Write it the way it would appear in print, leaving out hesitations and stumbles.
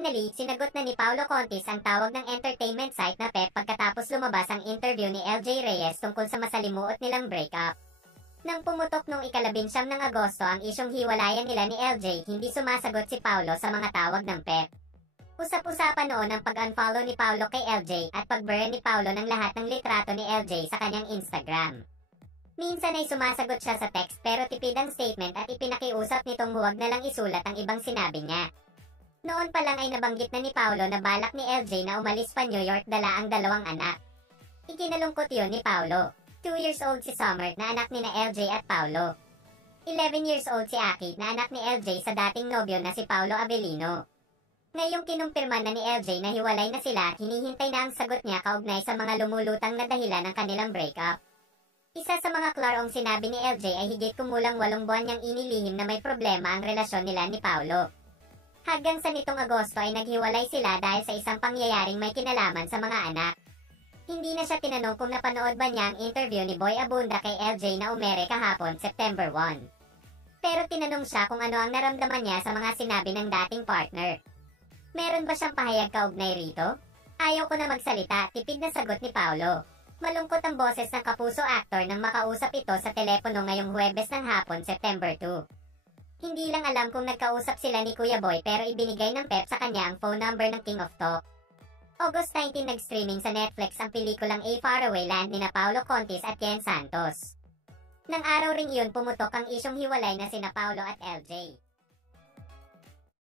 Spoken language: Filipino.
Finally, sinagot na ni Paulo Contis ang tawag ng entertainment site na PEP pagkatapos lumabas ang interview ni LJ Reyes tungkol sa masalimuot nilang breakup. Nang pumutok noong ika-19 ng Agosto ang isyong hiwalayan nila ni LJ, hindi sumasagot si Paulo sa mga tawag ng PEP. Usap-usapan noon ang pag-unfollow ni Paulo kay LJ at pag-burn ni Paulo ng lahat ng litrato ni LJ sa kanyang Instagram. Minsan ay sumasagot siya sa text pero tipid ang statement at ipinakiusap nitong huwag na lang isulat ang ibang sinabi niya. Noon pa lang ay nabanggit na ni Paulo na balak ni LJ na umalis pa New York dala ang dalawang anak. Ikinalungkot yun ni Paulo. 2 years old si Summer na anak ni na LJ at Paulo. 11 years old si Aki na anak ni LJ sa dating nobyo na si Paulo Avellino. Ngayong kinumpirma na ni LJ na hiwalay na sila, hinihintay na ang sagot niya kaugnay sa mga lumulutang na dahilan ng kanilang breakup. Isa sa mga klarong sinabi ni LJ ay higit kumulang 8 buwan niyang inilihim na may problema ang relasyon nila ni Paulo. Hanggang sa nitong Agosto ay naghiwalay sila dahil sa isang pangyayaring may kinalaman sa mga anak. Hindi na siya tinanong kung napanood ba niya ang interview ni Boy Abunda kay LJ na umere kahapon September 1. Pero tinanong siya kung ano ang naramdaman niya sa mga sinabi ng dating partner. Meron ba siyang pahayag kaugnay rito? Ayaw ko na magsalita, tipid na sagot ni Paulo. Malungkot ang boses ng kapuso actor nang makausap ito sa telepono ngayong Huwebes ng hapon September 2. Hindi lang alam kung nagkausap sila ni Kuya Boy pero ibinigay ng PEP sa kanya ang phone number ng King of Talk. August 19 nag-streaming sa Netflix ang pelikulang A Faraway Land ni na Paulo Contis at Ken Santos. Nang araw ring iyon pumutok ang isyong hiwalay na sina Paulo at LJ.